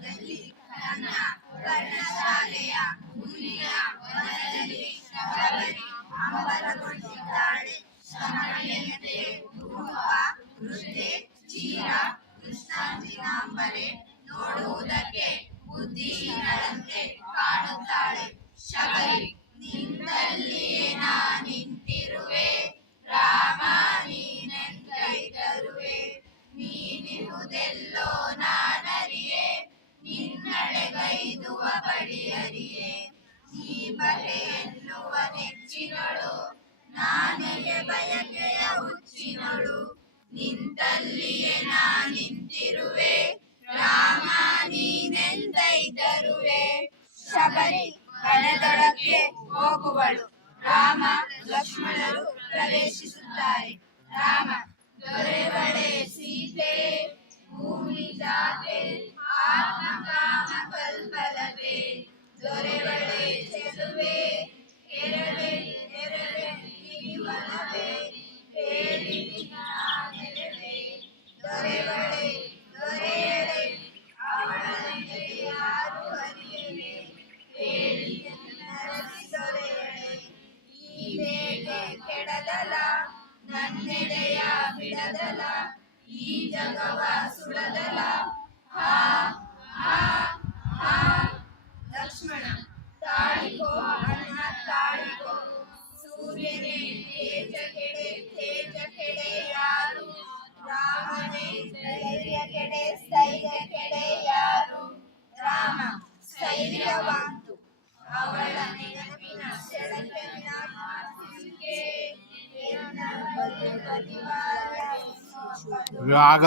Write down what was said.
ಗ್ರಾಮದಲ್ಲಿ ತನ್ನ ಪರ್ಣಶಾಲೆಯ ಮುಂದಿನ ವನದಲ್ಲಿ ಶಬರಿ ಅಂಬಲಗೊಳಿಸಿದ್ದಾಳೆ. ಶಮನೆಯಂತೆ ಧೂಪ ವೃದ್ಧೆ ಚೀರ ಕೃಷ್ಣಾಂಜಿನಾಂಬರೆ ನೋಡುವುದಕ್ಕೆ ಬುದ್ಧಿಹೀನಳಂತೆ ಕಾಣುತ್ತಾಳೆ. ಶಬರಿ ನಿಂತಲ್ಲಿಯೇ ನಾ ನಿಂತಿರುವೆ, ರಾಮ ನೀನೆಂದೈತರುವೆ, ನೀನಿರುವುದೆಲ್ಲೋ ನಾನರಿಯೆ, ನಿನ್ನಡೆಗೈದುವ ಬಡಿಯರಿಯೆ, ನೀ ಬಗೆ ಎನ್ನುವ ನೆಚ್ಚಿನಳು, ನಾನೆಗೆ ಬಯಕೆಯ ಹುಚ್ಚಿನಳು, ನಿಂತಲ್ಲಿಯೇ ನಾ ನಿಂತಿರುವೆ, ರಾಮ ನೀನೆಂದೈತರುವೆ. ಶಬರಿ ವನದೊಳಕ್ಕೆ ಹೋಗುವಳು. ರಾಮ ಲಕ್ಷ್ಮಣರು ಪ್ರವೇಶಿಸುತ್ತಾರೆ. ರಾಮ ದೊರೆವಳೆ ಸೀತೆ, ಭೂಮಿ ಜಾತೆ ಆತ್ಮಕಾಮ ಕಲ್ಪಲತೆ, ದೊರೆವಳೆ ಚೆಲುವೆ ಎರವೆ ಎರವೆ ಕಿರಿವನವೆ, ಹೇಳಿ ನೆರವೆ, ದೊರೆವಳೆ ದೊರೆಯಳೆ ಅವಳಂತೆ ಯಾರು ಹರಿಯಲೆ, ಹೇಳಿ ನರಸಿ ದೊರೆಯಳೆ, ಈ ಬೇಗೆ ಕೆಡದಲ ನನ್ನೆಡೆಯ ಬಿಡದಲ, ಈ ಜಗವ ಸುಡದಲ, ಹಾ ಹಾ ಹಾ. ಲಕ್ಷ್ಮಣ ತಾಳಿಕೋ ಅಣ್ಣ ತಾಳಿಕೋ, ಸೂರ್ಯನೇ ತೇಜ ಕೆಡೆ ಯಾರು, ರಾಮನೇ ಧೈರ್ಯ ಕೆಡೆ ಸ್ಥೈರ್ಯ ಕೆಡೆ ಯಾರು. ರಾಮ ಸ್ಥೈರ್ಯವಾಂತು ಅವಳ ನೆನಪಿನ ಸೆಳಕೆಯ ಮಾತಿಗೆ ಎನ್ನ ಬಗೆ ಬದಿವಾರ